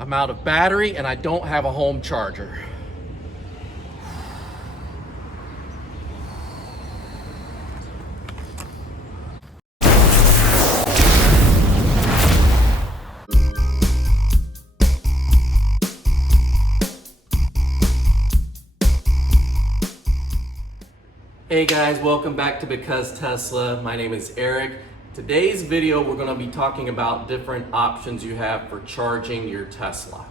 I'm out of battery and I don't have a home charger. Hey guys, welcome back to Because Tesla. My name is Eric. Today's video, we're going to be talking about different options you have for charging your Tesla.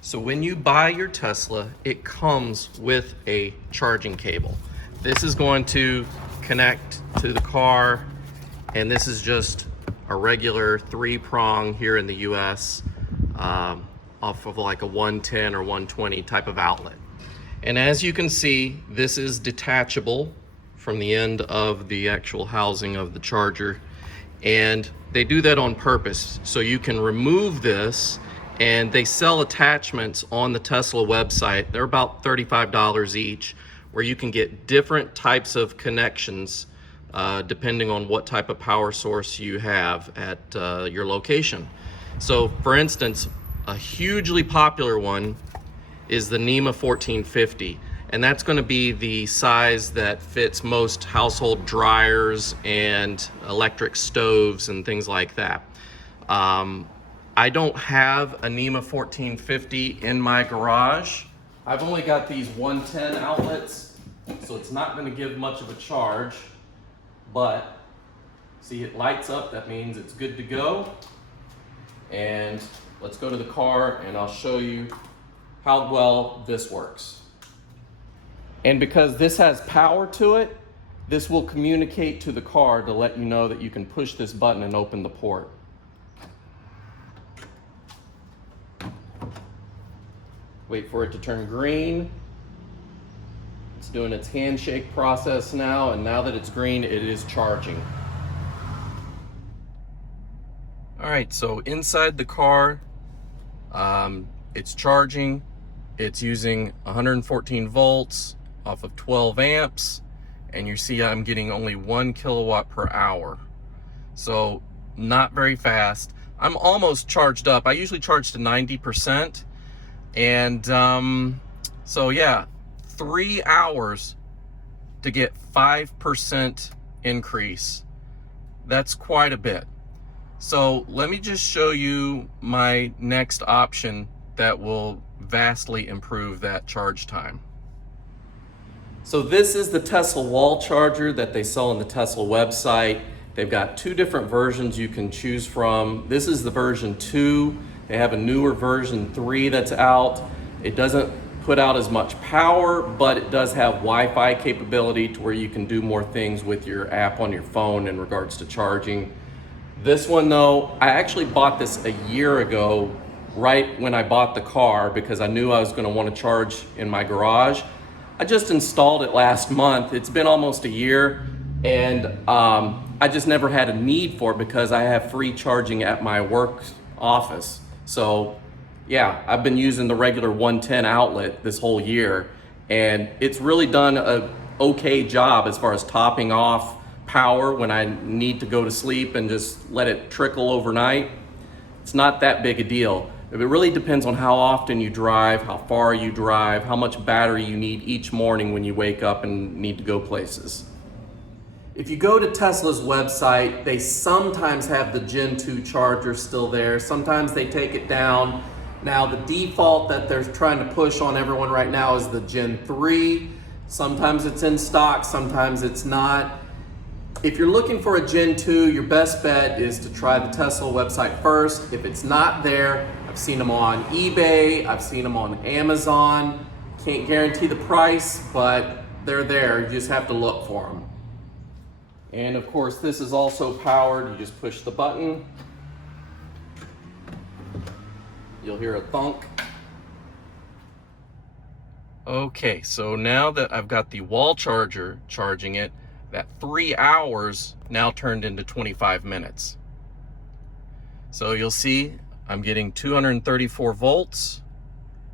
So when you buy your Tesla, it comes with a charging cable. This is going to connect to the car, and this is just a regular 3-prong here in the US off of like a 110 or 120 type of outlet. And as you can see, this is detachable from the end of the actual housing of the charger. And they do that on purpose. So you can remove this, and they sell attachments on the Tesla website. They're about $35 each, where you can get different types of connections depending on what type of power source you have at your location. So for instance, a hugely popular one is the NEMA 1450, and that's going to be the size that fits most household dryers and electric stoves and things like that. I don't have a NEMA 1450 in my garage. I've only got these 110 outlets, so it's not going to give much of a charge, but see, it lights up. That means it's good to go. And let's go to the car and I'll show you how well this works. And because this has power to it, this will communicate to the car to let you know that you can push this button and open the port. Wait for it to turn green. It's doing its handshake process now, and now that it's green, it is charging. All right, so inside the car, it's charging. It's using 114 volts off of 12 amps, and you see I'm getting only 1 kilowatt per hour. So not very fast. I'm almost charged up. I usually charge to 90%. And so yeah, 3 hours to get 5% increase. That's quite a bit. So let me just show you my next option that will vastly improve that charge time. So this is the Tesla wall charger that they sell on the Tesla website. They've got 2 different versions you can choose from. This is the version 2. They have a newer version 3 that's out. It doesn't put out as much power, but it does have Wi-Fi capability to where you can do more things with your app on your phone in regards to charging. This one though, I actually bought this a year ago, right when I bought the car, because I knew I was going to want to charge in my garage. I just installed it last month. It's been almost a year, and I just never had a need for it because I have free charging at my work office. So yeah, I've been using the regular 110 outlet this whole year, and it's really done a okay job as far as topping off power when I need to go to sleep and just let it trickle overnight. It's not that big a deal. It really depends on how often you drive, how far you drive, how much battery you need each morning when you wake up and need to go places. If you go to Tesla's website, they sometimes have the Gen 2 charger still there. Sometimes they take it down. Now the default that they're trying to push on everyone right now is the Gen 3. Sometimes it's in stock, sometimes it's not. If you're looking for a Gen 2, your best bet is to try the Tesla website first. If it's not there, I've seen them on eBay, I've seen them on Amazon. Can't guarantee the price, but they're there. You just have to look for them. And of course, this is also powered. You just push the button. You'll hear a thunk. Okay, so now that I've got the wall charger charging it, that 3 hours now turned into 25 minutes. So you'll see I'm getting 234 volts.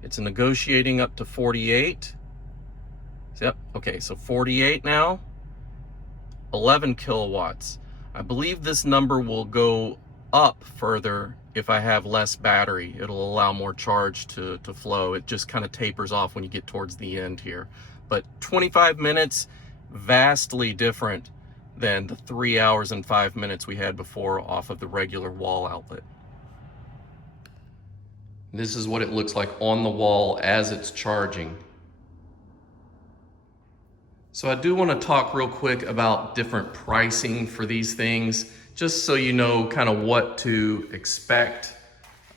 It's negotiating up to 48. Yep, okay, so 48 now, 11 kilowatts. I believe this number will go up further if I have less battery. It'll allow more charge to flow. It just kind of tapers off when you get towards the end here. But 25 minutes, vastly different than the 3 hours and 5 minutes we had before off of the regular wall outlet. This is what it looks like on the wall as it's charging. So I do want to talk real quick about different pricing for these things, just so you know kind of what to expect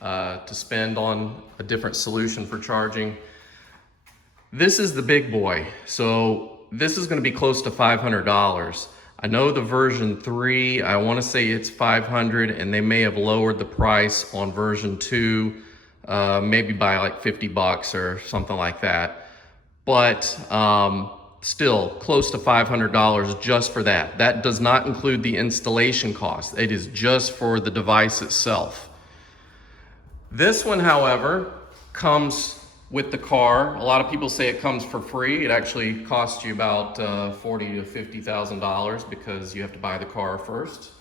to spend on a different solution for charging. This is the big boy. So this is going to be close to $500. I know the version 3, I want to say it's $500, and they may have lowered the price on version 2, maybe by like $50 or something like that. But still close to $500 just for that. That does not include the installation cost. It is just for the device itself. This one, however, comes with the car. A lot of people say it comes for free. It actually costs you about $40,000 to $50,000 because you have to buy the car first.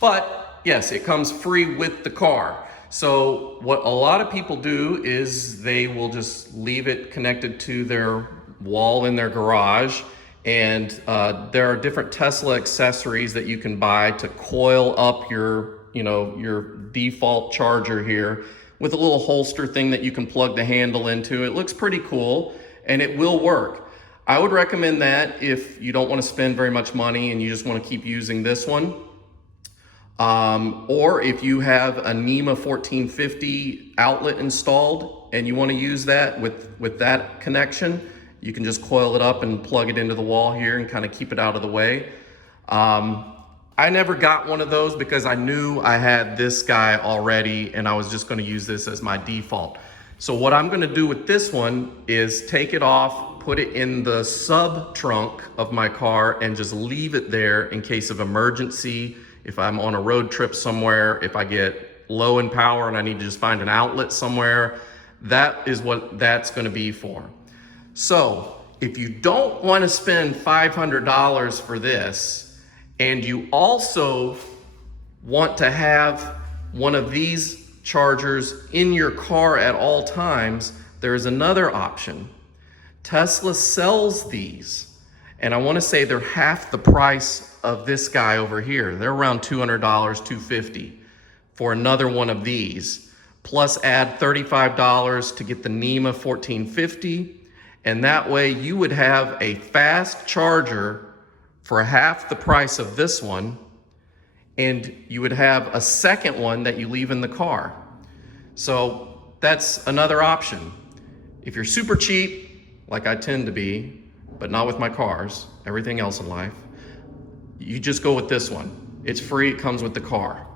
But yes, it comes free with the car. So what a lot of people do is they will just leave it connected to their wall in their garage, and there are different Tesla accessories that you can buy to coil up your default charger here with a little holster thing that you can plug the handle into. It looks pretty cool and it will work. I would recommend that if you don't want to spend very much money and you just want to keep using this one. Or if you have a NEMA 1450 outlet installed and you want to use that with that connection, you can just coil it up and plug it into the wall here and kind of keep it out of the way. I never got one of those because I knew I had this guy already and I was just going to use this as my default. So what I'm going to do with this one is take it off, put it in the sub trunk of my car, and just leave it there in case of emergency. If I'm on a road trip somewhere, if I get low in power and I need to just find an outlet somewhere, that is what that's going to be for. So if you don't want to spend $500 for this, and you also want to have one of these chargers in your car at all times, there is another option. Tesla sells these, and I want to say they're half the price of this guy over here. They're around $200, $250 for another one of these. Plus add $35 to get the NEMA 1450, and that way you would have a fast charger for half the price of this one, and you would have a second one that you leave in the car. So that's another option. If you're super cheap, like I tend to be, but not with my cars, everything else in life, you just go with this one. It's free, it comes with the car.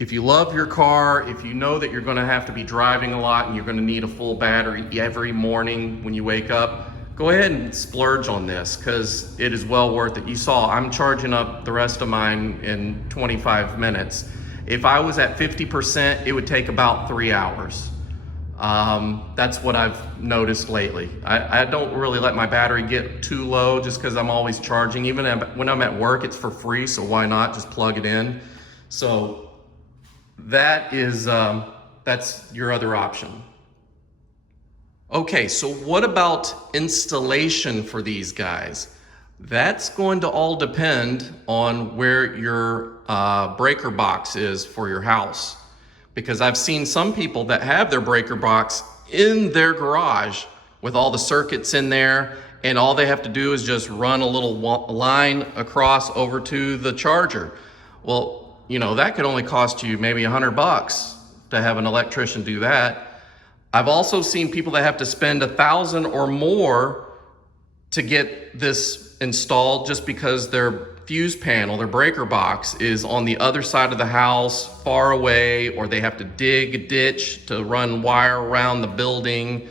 If you love your car, if you know that you're gonna have to be driving a lot and you're gonna need a full battery every morning when you wake up, go ahead and splurge on this because it is well worth it. You saw I'm charging up the rest of mine in 25 minutes. If I was at 50%, it would take about 3 hours. That's what I've noticed lately. I don't really let my battery get too low just because I'm always charging. Even when I'm at work, it's for free, so why not just plug it in? So that is, that's your other option. Okay, so what about installation for these guys? That's going to all depend on where your breaker box is for your house. Because I've seen some people that have their breaker box in their garage with all the circuits in there, and all they have to do is just run a little line across over to the charger. Well, that could only cost you maybe $100 to have an electrician do that. I've also seen people that have to spend $1,000 or more to get this installed just because their fuse panel, their breaker box, is on the other side of the house, far away, or they have to dig a ditch to run wire around the building.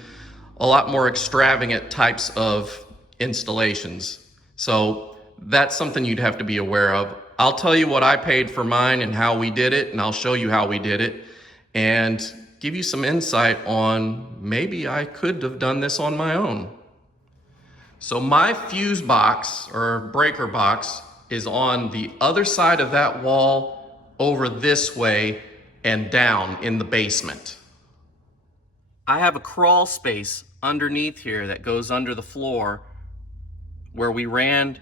A lot more extravagant types of installations. So that's something you'd have to be aware of. I'll tell you what I paid for mine and how we did it, and I'll show you how we did it, and give you some insight on maybe I could have done this on my own. So my fuse box or breaker box is on the other side of that wall over this way and down in the basement. I have a crawl space underneath here that goes under the floor where we ran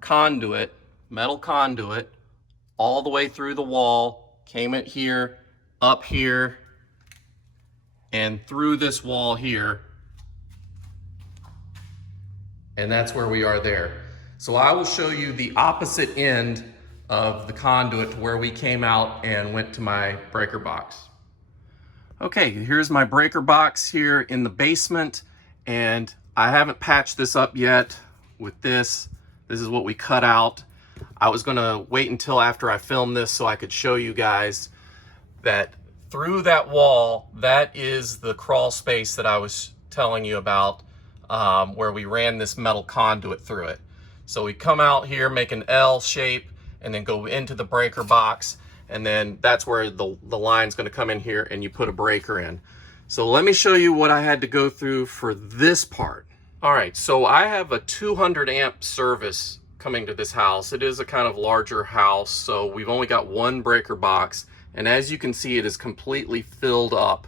conduit, metal conduit, all the way through the wall, came in here, up here, and through this wall here. And that's where we are there. So I will show you the opposite end of the conduit to where we came out and went to my breaker box. Okay, here's my breaker box here in the basement, and I haven't patched this up yet with this. This is what we cut out. I was gonna wait until after I filmed this so I could show you guys that through that wall, that is the crawl space that I was telling you about, where we ran this metal conduit through it. So we come out here, make an L shape, and then go into the breaker box, and then that's where the line's gonna come in here and you put a breaker in. So let me show you what I had to go through for this part. All right, so I have a 200 amp service coming to this house. It is a kind of larger house, so we've only got one breaker box, and as you can see, it is completely filled up.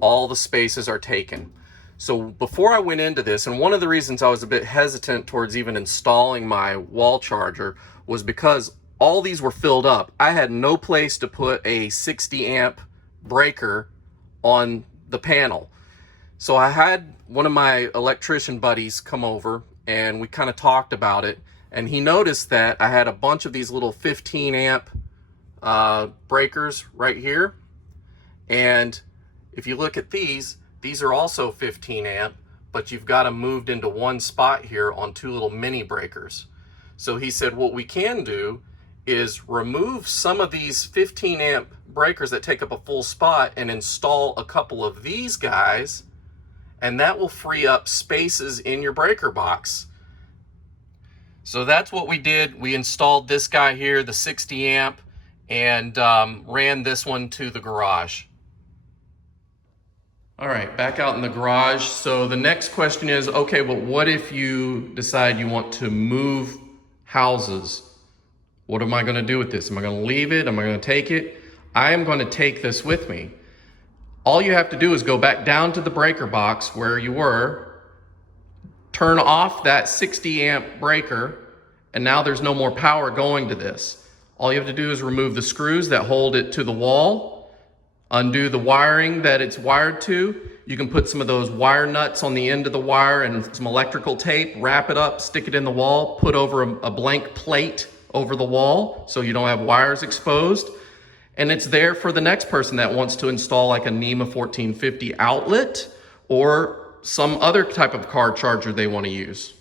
All the spaces are taken. So before I went into this, and one of the reasons I was a bit hesitant towards even installing my wall charger was because all these were filled up. I had no place to put a 60 amp breaker on the panel. So I had one of my electrician buddies come over and we kind of talked about it, and he noticed that I had a bunch of these little 15 amp breakers right here. And if you look at these are also 15 amp, but you've got them moved into one spot here on two little mini breakers. So he said, what we can do is remove some of these 15 amp breakers that take up a full spot and install a couple of these guys, and that will free up spaces in your breaker box. So that's what we did. We installed this guy here, the 60 amp, and ran this one to the garage. All right, back out in the garage. So the next question is, okay, but what if you decide you want to move houses? What am I gonna do with this? Am I gonna leave it? Am I gonna take it? I am gonna take this with me. All you have to do is go back down to the breaker box where you were, turn off that 60 amp breaker, and now there's no more power going to this. All you have to do is remove the screws that hold it to the wall, undo the wiring that it's wired to. You can put some of those wire nuts on the end of the wire and some electrical tape, wrap it up, stick it in the wall, put over a blank plate over the wall so you don't have wires exposed. And it's there for the next person that wants to install like a NEMA 1450 outlet or some other type of car charger they want to use.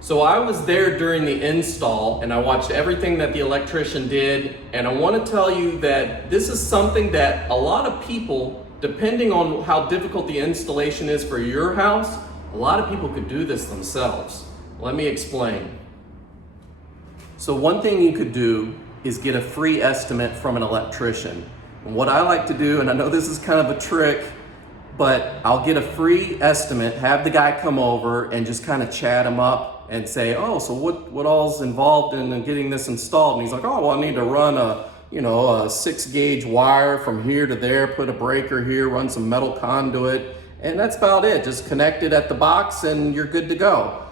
So I was there during the install and I watched everything that the electrician did, and I want to tell you that this is something that a lot of people, depending on how difficult the installation is for your house, a lot of people could do this themselves. Let me explain. So one thing you could do is get a free estimate from an electrician. And what I like to do, and I know this is kind of a trick, but I'll get a free estimate, have the guy come over and just kind of chat him up and say, oh, so what all's involved in getting this installed? And he's like, oh, well, I need to run a 6 gauge wire from here to there, put a breaker here, run some metal conduit, and that's about it. Just connect it at the box and you're good to go.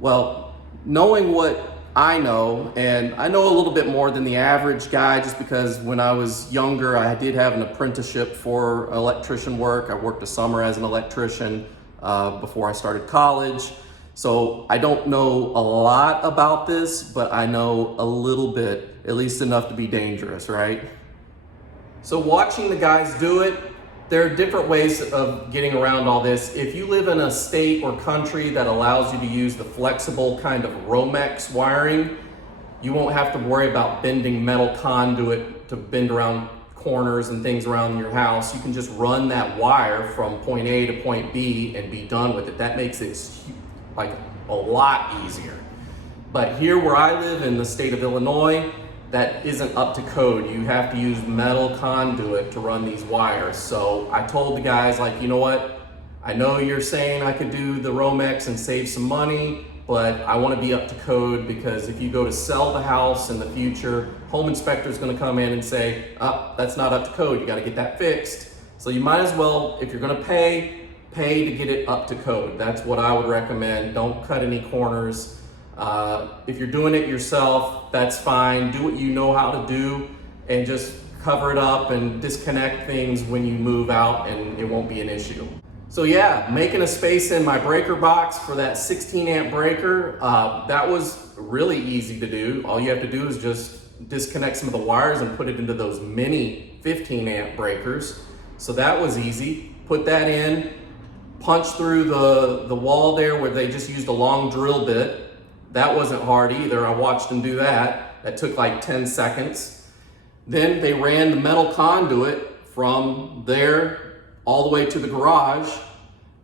Well, knowing what I know, and I know a little bit more than the average guy just because when I was younger, I did have an apprenticeship for electrician work. I worked a summer as an electrician before I started college. So I don't know a lot about this, but I know a little bit, at least enough to be dangerous, right? So watching the guys do it, there are different ways of getting around all this. If you live in a state or country that allows you to use the flexible kind of Romex wiring, you won't have to worry about bending metal conduit to bend around corners and things around your house. You can just run that wire from point A to point B and be done with it. That makes it like a lot easier. But here where I live in the state of Illinois, that isn't up to code. You have to use metal conduit to run these wires. So I told the guys, like, you know what? I know you're saying I could do the Romex and save some money, but I want to be up to code, because if you go to sell the house in the future, home inspector is going to come in and say, oh, that's not up to code, you got to get that fixed. So you might as well, if you're going to pay to get it up to code. That's what I would recommend. Don't cut any corners. If you're doing it yourself, that's fine. Do what you know how to do and just cover it up and disconnect things when you move out, and it won't be an issue. So yeah, making a space in my breaker box for that 16 amp breaker, that was really easy to do. All you have to do is just disconnect some of the wires and put it into those mini 15 amp breakers. So that was easy. Put that in, punch through the wall there where they just used a long drill bit. That wasn't hard either. I watched them do that. That took like 10 seconds. Then they ran the metal conduit from there all the way to the garage.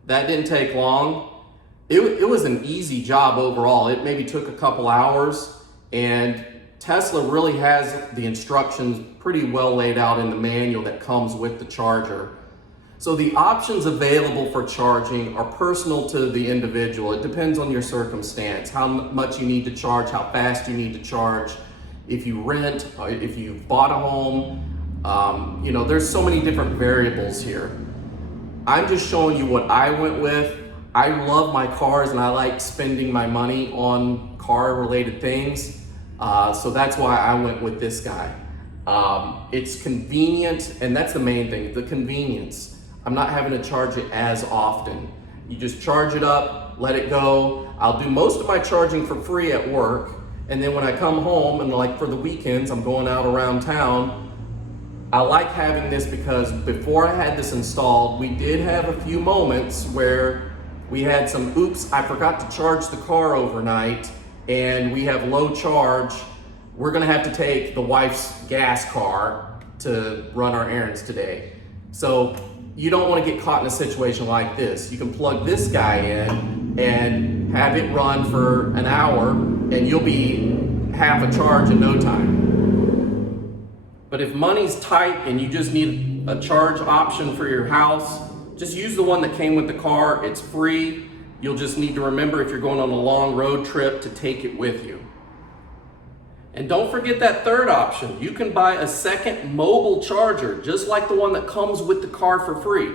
That didn't take long. It was an easy job overall. It maybe took a couple hours, and Tesla really has the instructions pretty well laid out in the manual that comes with the charger. So the options available for charging are personal to the individual. It depends on your circumstance, how much you need to charge, how fast you need to charge. If you rent, or if you bought a home, you know, there's so many different variables here. I'm just showing you what I went with. I love my cars and I like spending my money on car related things. So that's why I went with this guy. It's convenient, and that's the main thing, the convenience. I'm not having to charge it as often. You just charge it up, let it go. I'll do most of my charging for free at work. And then when I come home, and like for the weekends, I'm going out around town, I like having this because before I had this installed, we did have a few moments where we had some, oops, I forgot to charge the car overnight and we have low charge. We're gonna have to take the wife's gas car to run our errands today. So you don't want to get caught in a situation like this. You can plug this guy in and have it run for an hour and you'll be half a charge in no time. But if money's tight and you just need a charge option for your house, just use the one that came with the car. It's free. You'll just need to remember, if you're going on a long road trip, to take it with you. And don't forget that third option. You can buy a second mobile charger, just like the one that comes with the car for free.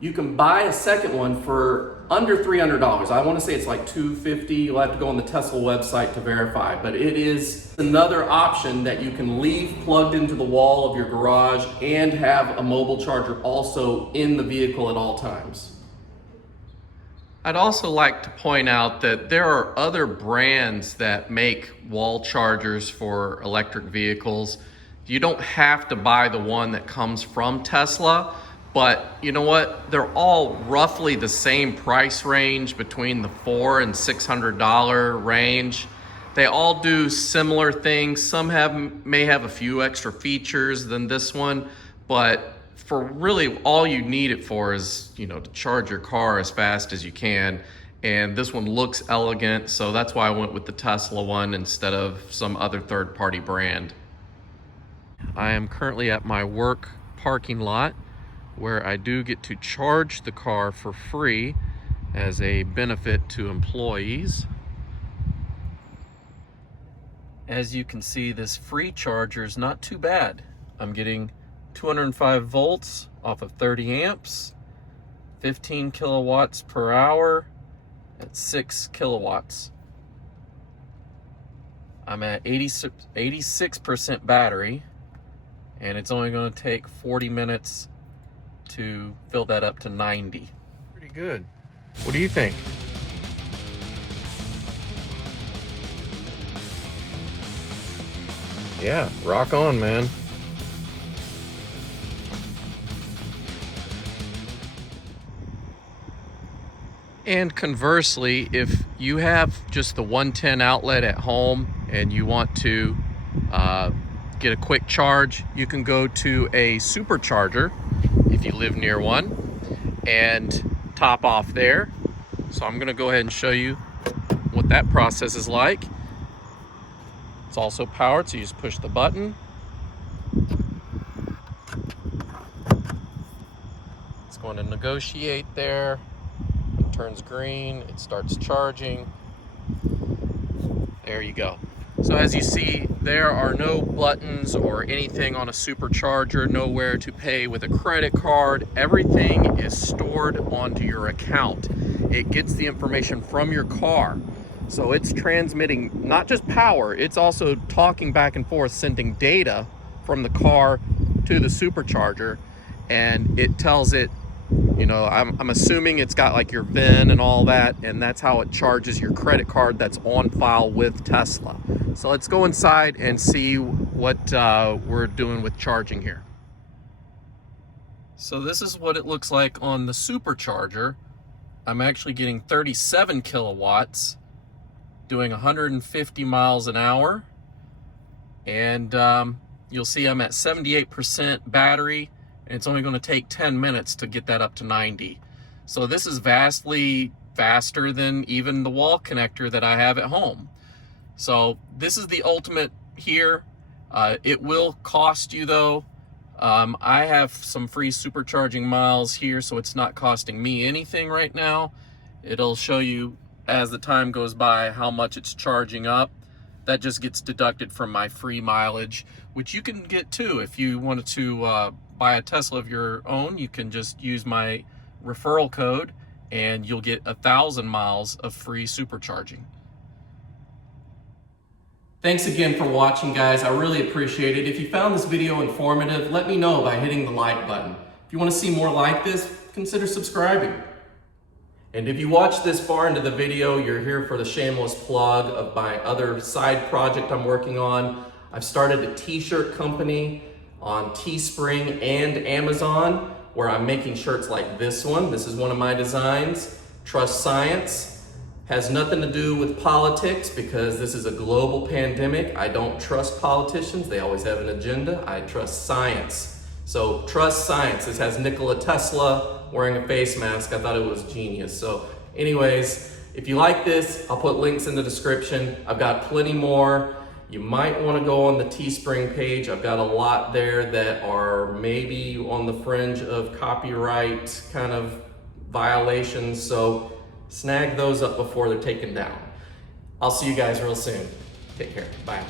You can buy a second one for under $300. I want to say it's like $250. You'll have to go on the Tesla website to verify, but it is another option that you can leave plugged into the wall of your garage and have a mobile charger also in the vehicle at all times. I'd also like to point out that there are other brands that make wall chargers for electric vehicles. You don't have to buy the one that comes from Tesla, but you know what? They're all roughly the same price range, between the $400 and $600 range. They all do similar things. Some may have a few extra features than this one, but for really all you need it for is, you know, to charge your car as fast as you can. And this one looks elegant, so that's why I went with the Tesla one instead of some other third-party brand. I am currently at my work parking lot, where I do get to charge the car for free as a benefit to employees. As you can see, this free charger is not too bad. I'm getting 205 volts off of 30 amps, 15 kilowatts per hour at 6 kilowatts. I'm at 86% battery, and it's only going to take 40 minutes to fill that up to 90. Pretty good. What do you think? Yeah, rock on, man. And conversely, if you have just the 110 outlet at home and you want to get a quick charge, you can go to a supercharger if you live near one and top off there. So I'm gonna go ahead and show you what that process is like. It's also powered, so you just push the button. It's going to negotiate there. Turns green, it starts charging. There you go. So as you see, there are no buttons or anything on a supercharger, nowhere to pay with a credit card. Everything is stored onto your account. It gets the information from your car. So it's transmitting not just power, it's also talking back and forth, sending data from the car to the supercharger, and it tells it, you know, I'm assuming it's got like your VIN and all that, and that's how it charges your credit card that's on file with Tesla. So let's go inside and see what we're doing with charging here. So this is what it looks like on the supercharger. I'm actually getting 37 kilowatts, doing 150 miles an hour. And you'll see I'm at 78% battery, and it's only going to take 10 minutes to get that up to 90. So this is vastly faster than even the wall connector that I have at home. So this is the ultimate here. It will cost you though. I have some free supercharging miles here, so it's not costing me anything right now. It'll show you as the time goes by how much it's charging up. That just gets deducted from my free mileage, which you can get too. If you wanted to buy a Tesla of your own, you can just use my referral code and you'll get 1,000 miles of free supercharging. Thanks again for watching, guys. I really appreciate it. If you found this video informative, let me know by hitting the like button. If you want to see more like this, consider subscribing. And if you watched this far into the video, you're here for the shameless plug of my other side project I'm working on. I've started a t-shirt company on Teespring and Amazon where I'm making shirts like this one. This is one of my designs. Trust Science. Has nothing to do with politics because this is a global pandemic. I don't trust politicians. They always have an agenda. I trust science. So Trust Science. This has Nikola Tesla wearing a face mask. I thought it was genius. So anyways, if you like this, I'll put links in the description. I've got plenty more. You might want to go on the Teespring page. I've got a lot there that are maybe on the fringe of copyright kind of violations. So snag those up before they're taken down. I'll see you guys real soon. Take care. Bye.